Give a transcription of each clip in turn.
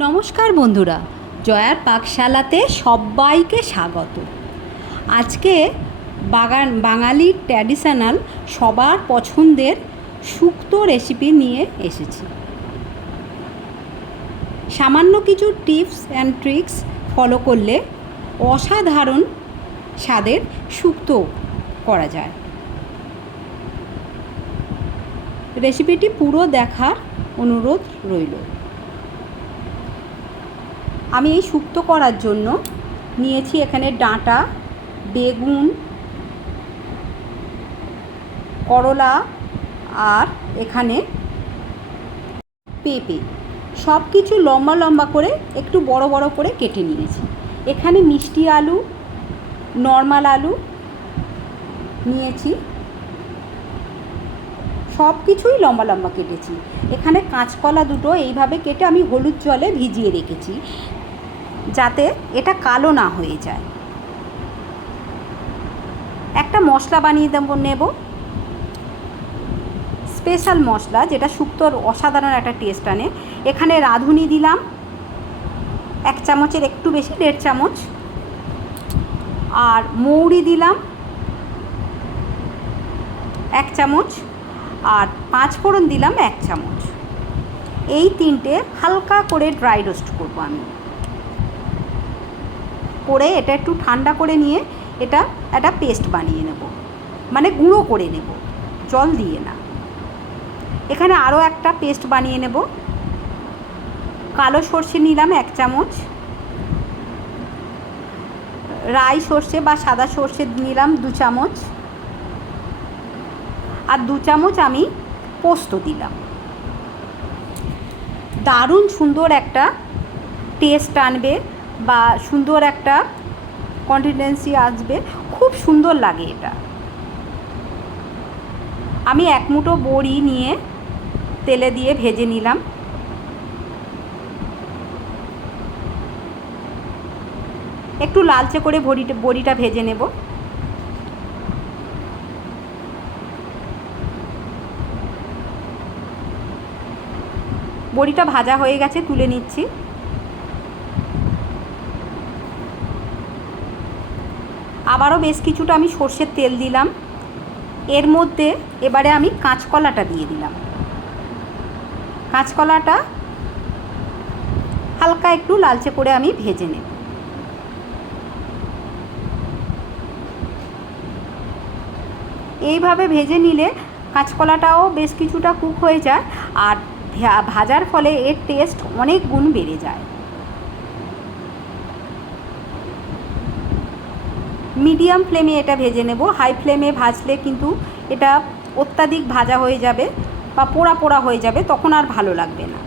নমস্কার বন্ধুরা, জয়ার পাকশালাতে সবাইকে স্বাগত। আজকে বাঙালির ট্র্যাডিশনাল সবার পছন্দের শুক্তো রেসিপি নিয়ে এসেছি। সামান্য কিছু টিপস অ্যান্ড ট্রিক্স ফলো করলে অসাধারণ স্বাদের শুক্তো করা যায়। রেসিপিটি পুরো দেখার অনুরোধ রইল। আমি এই শুক্তো করার জন্য নিয়েছি এখানে ডাঁটা, বেগুন, করলা আর এখানে পেঁপে, সব কিছু লম্বা লম্বা করে একটু বড় বড় করে কেটে নিয়েছি। এখানে মিষ্টি আলু, নর্মাল আলু নিয়েছি, সব কিছুই লম্বা লম্বা কেটেছি। এখানে কাঁচকলা দুটো এইভাবে কেটে আমি হলুদ জলে ভিজিয়ে রেখেছি যাতে এটা কালো না হয়ে যায়। একটা মশলা বানিয়ে নেব, স্পেশাল মশলা যেটা শুক্তোর অসাধারণ একটা টেস্ট আনে। এখানে রাঁধুনি দিলাম 1 চামচের একটু বেশি, 1.5 চামচ, আর মৌরি দিলাম 1 চামচ, আর 5 ফোড়ন দিলাম 1 চামচ। এই তিনটে হালকা করে ড্রাই রোস্ট করব আমি। করে এটা একটু ঠান্ডা করে নিয়ে এটা একটা পেস্ট বানিয়ে নেব, মানে গুঁড়ো করে নেব, জল দিয়ে না। এখানে আরও একটা পেস্ট বানিয়ে নেব। কালো সর্ষে নিলাম 1 চামচ, রাই সর্ষে বা সাদা সর্ষে নিলাম 2 চামচ, আর 2 চামচ আমি পোস্ত দিলাম। দারুণ সুন্দর একটা টেস্ট আনবে বা সুন্দর একটা কনসিস্টেন্সি আসবে, খুব সুন্দর লাগে এটা। আমি 1 মুঠো বড়ি নিয়ে তেলে দিয়ে ভেজে নিলাম। একটু লালচে করে বড়িটা ভেজে নেব। বড়িটা ভাজা হয়ে গেছে, তুলে নিচ্ছি। আবারও বেশ কিছুটা আমি সর্ষের তেল দিলাম। এর মধ্যে এবারে আমি কাঁচকলাটা দিয়ে দিলাম। কাঁচকলাটা হালকা একটু লালচে করে আমি ভেজে নেব। এইভাবে ভেজে নিলে কাঁচকলাটাও বেশ কিছুটা কুক হয়ে যায়, আর ভাজার ফলে এর টেস্ট অনেক গুণ বেড়ে যায়। মিডিয়াম ফ্লেমে এটা ভেজে নেব। হাই ফ্লেমে ভাজলে কিন্তু এটা অত্যাধিক ভাজা হয়ে যাবে বা পোড়া পোড়া হয়ে যাবে, তখন আর ভালো লাগবে না।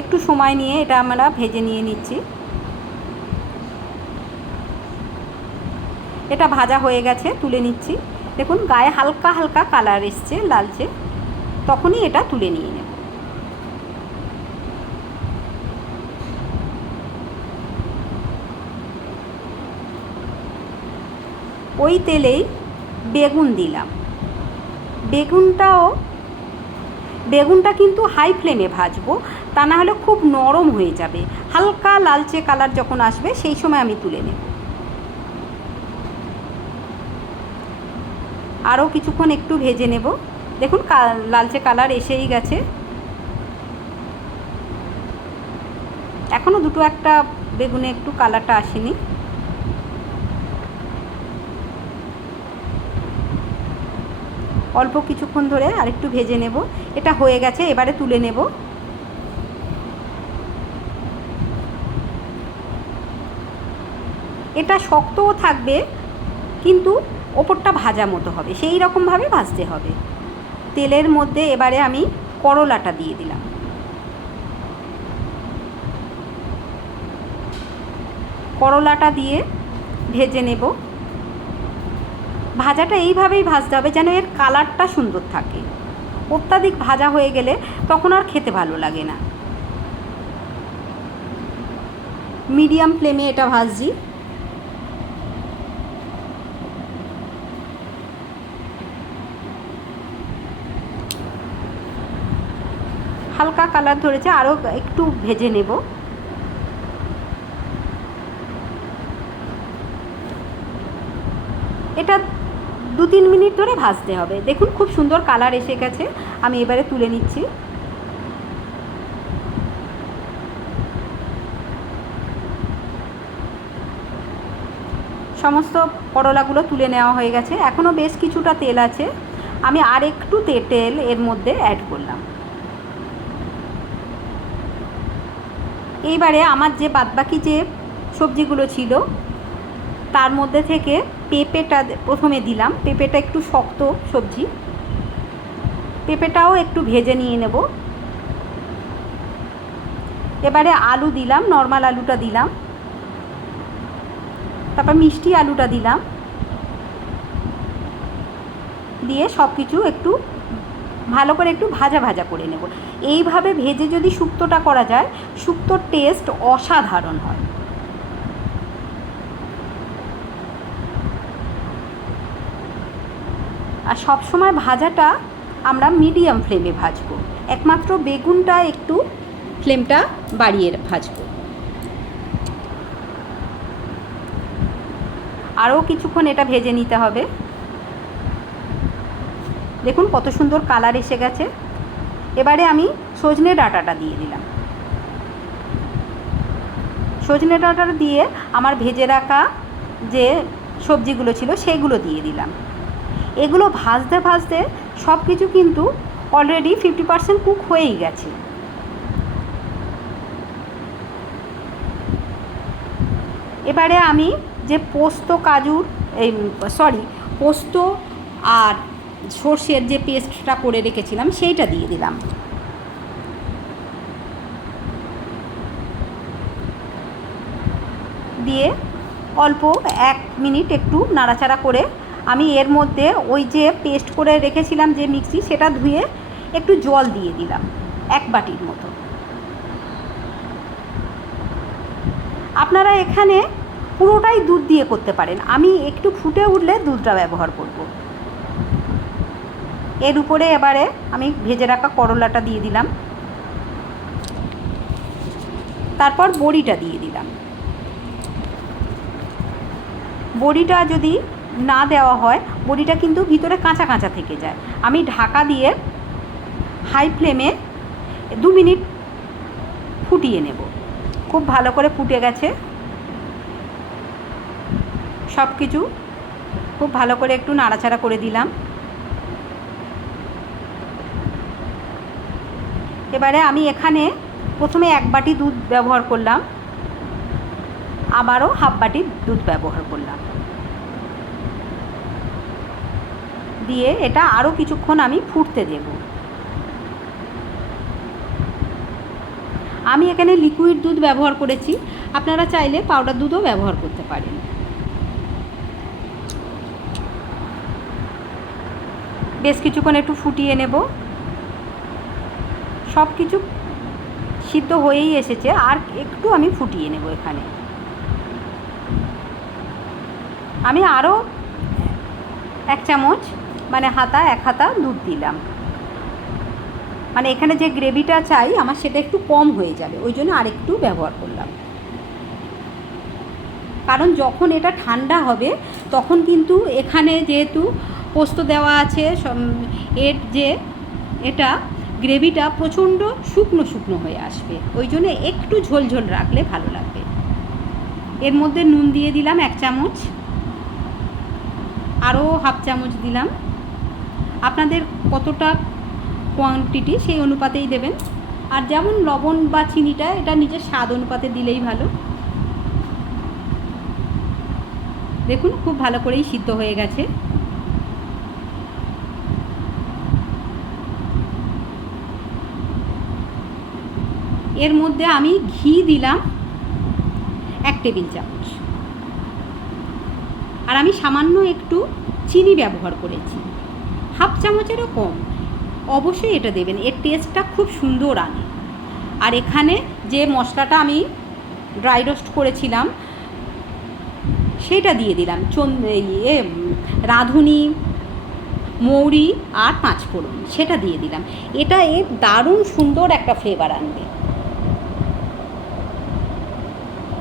একটু সময় নিয়ে এটা আমরা ভেজে নিয়ে নিচ্ছি। এটা ভাজা হয়ে গেছে, তুলে নিচ্ছি। দেখুন গায়ে হালকা হালকা কালার এসছে লালচে, তখনই এটা তুলে নিয়ে নেব। ওই তেলেই বেগুন দিলাম। বেগুনটা কিন্তু হাই ফ্লেমে ভাজবো, তা না হলে খুব নরম হয়ে যাবে। হালকা লালচে কালার যখন আসবে সেই সময় আমি তুলে নেব। আরও কিছুক্ষণ একটু ভেজে নেব। দেখুন লালচে কালার এসেই গেছে। এখনও দুটো একটা বেগুনে একটু কালারটা আসেনি। অল্প কিছুক্ষণ ধরে আরেকটু ভেজে নেব। এটা হয়ে গেছে, এবারে তুলে নেব। এটা শক্তও থাকবে কিন্তু ওপরটা ভাজা মতো হবে, সেই রকমভাবে ভাজতে হবে। তেলের মধ্যে এবারে আমি করলাটা দিয়ে দিলাম। করলাটা দিয়ে ভেজে নেব। ভাজাটা এইভাবেই ভাজতে হবে যেন এর কালারটা সুন্দর থাকে। অত্যাধিক ভাজা হয়ে গেলে তখন আর খেতে ভালো লাগে না। মিডিয়াম ফ্লেমে এটা ভাজছি। হালকা কালার ধরেছে, আরও একটু ভেজে নেব। এটা 2-3 মিনিট ধরে ভাজতে হবে। দেখুন খুব সুন্দর কালার এসে গেছে। আমি এবারে তুলে নিচ্ছি। সমস্ত করলাগুলো তুলে নেওয়া হয়ে গেছে। এখনও বেশ কিছুটা তেল আছে, আমি আর একটু তেল এর মধ্যে অ্যাড করলাম। এইবারে আমার যে বাদবাকি যে সবজিগুলো ছিল তার মধ্যে থেকে পেঁপেটা প্রথমে দিলাম। পেঁপেটা একটু শক্ত সবজি, পেঁপেটাও একটু ভেজে নিয়ে নেব। এবারে আলু দিলাম, নর্মাল আলুটা দিলাম, তারপর মিষ্টি আলুটা দিলাম, দিয়ে সব কিছু একটু ভালো করে একটু ভাজা ভাজা করে নেব। এইভাবে ভেজে যদি শুক্তোটা করা যায়, শুক্তোর টেস্ট অসাধারণ হয়। আর সব সময় ভাজাটা আমরা মিডিয়াম ফ্লেমে ভাজবো, একমাত্র বেগুনটা একটু ফ্লেমটা বাড়িয়ে ভাজবো। আরও কিছুক্ষণ এটা ভেজে নিতে হবে। দেখুন কত সুন্দর কালার এসে গেছে। এবারে আমি সজনে ডাঁটাটা দিয়ে দিলাম। সজনে ডাঁটাটা দিয়ে আমার ভেজে রাখা যে সবজিগুলো ছিল সেগুলো দিয়ে দিলাম। এগুলো ভাজতে ভাজতে সব কিছু কিন্তু অলরেডি 50% কুক হয়েই গেছে। এবারে আমি যে পোস্ত আর সর্ষের যে পেস্টটা করে রেখেছিলাম সেইটা দিয়ে দিলাম। দিয়ে অল্প 1 মিনিট একটু নাড়াচাড়া করে আমি এর মধ্যে ওই যে পেস্ট করে রেখেছিলাম যে মিক্সি, সেটা ধুয়ে একটু জল দিয়ে দিলাম 1 বাটির মতো। আপনারা এখানে পুরোটাই দুধ দিয়ে করতে পারেন, আমি একটু ফুটে উঠলে দুধটা ব্যবহার করব। এর উপরে এবারে আমি ভেজে রাখা করলাটা দিয়ে দিলাম, তারপর বড়িটা দিয়ে দিলাম। বড়িটা যদি না দেওয়া হয়, বড়িটা কিন্তু ভিতরে কাঁচা কাঁচা থেকে যায়। আমি ঢাকা দিয়ে হাই ফ্লেমে 2 মিনিট ফুটিয়ে নেব। খুব ভালো করে ফুটে গেছে সব কিছু। খুব ভালো করে একটু নাড়াচাড়া করে দিলাম। এবারে আমি এখানে প্রথমে 1 বাটি দুধ ব্যবহার করলাম, আবারও হাফ বাটি দুধ ব্যবহার করলাম, দিয়ে এটা আরও কিছুক্ষণ আমি ফুটতে দেব। আমি এখানে লিকুইড দুধ ব্যবহার করেছি, আপনারা চাইলে পাউডার দুধও ব্যবহার করতে পারেন। বেশ কিছুক্ষণ একটু ফুটিয়ে নেব। সব কিছু সিদ্ধ হয়েই এসেছে, আর একটু আমি ফুটিয়ে নেব। এখানে আমি আরও 1 চামচ মানে 1 হাতা দুধ দিলাম। মানে এখানে যে গ্রেভিটা চাই আমার সেটা একটু কম হয়ে যাবে, ওই জন্য আরেকটু ব্যবহার করলাম। কারণ যখন এটা ঠান্ডা হবে তখন কিন্তু এখানে যেহেতু পোস্ত দেওয়া আছে, এর যে এটা গ্রেভিটা প্রচণ্ড শুকনো শুকনো হয়ে আসবে, ওই জন্য একটু ঝোল ঝোল রাখলে ভালো লাগবে। এর মধ্যে নুন দিয়ে দিলাম 1 চামচ, আরও হাফ চামচ দিলাম। আপনাদের কতটা কোয়ান্টিটি সেই অনুপাতেই দেবেন, আর যেমন লবণ বা চিনিটা এটা নিজের স্বাদ অনুপাতে দিলেই ভালো। দেখুন খুব ভালো করেই সিদ্ধ হয়ে গেছে। এর মধ্যে আমি ঘি দিলাম 1 টেবিল চামচ, আর আমি সামান্য একটু চিনি ব্যবহার করেছি, হাফ চামচেরও কম। অবশ্যই এটা দেবেন, এর টেস্টটা খুব সুন্দর আনে। আর এখানে যে মশলাটা আমি ড্রাই রোস্ট করেছিলাম সেটা দিয়ে দিলাম, রাঁধুনি, মৌরি আর পাঁচফোড়ন সেটা দিয়ে দিলাম। এটা এর দারুণ সুন্দর একটা ফ্লেভার আনবে।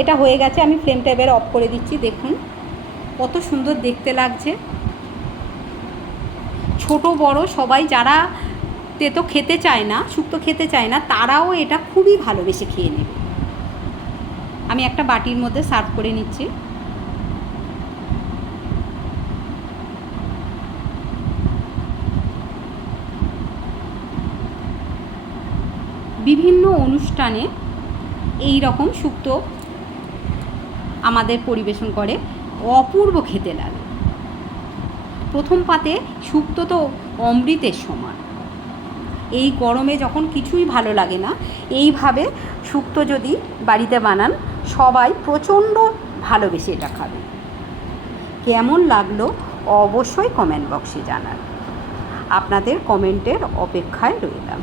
এটা হয়ে গেছে, আমি ফ্লেমটা এবার অফ করে দিচ্ছি। দেখুন কত সুন্দর দেখতে লাগছে। ছোট বড় সবাই যারা তেতো খেতে চায় না, শুক্তো খেতে চায় না, তারাও এটা খুবই ভালোবেসে খেয়ে নেবে। আমি একটা বাটির মধ্যে সার্ভ করে নিচ্ছি। বিভিন্ন অনুষ্ঠানে এই রকম শুক্তো আমাদের পরিবেশন করে, অপূর্ব খেতে লাগে। প্রথম পাতে শুক্তো তো অমৃতের সমান। এই গরমে যখন কিছুই ভালো লাগে না, এইভাবে শুক্তো যদি বাড়িতে বানান, সবাই প্রচণ্ড ভালোবেসে এটা খাবে। কেমন লাগলো অবশ্যই কমেন্ট বক্সে জানান। আপনাদের কমেন্টের অপেক্ষায় রইলাম।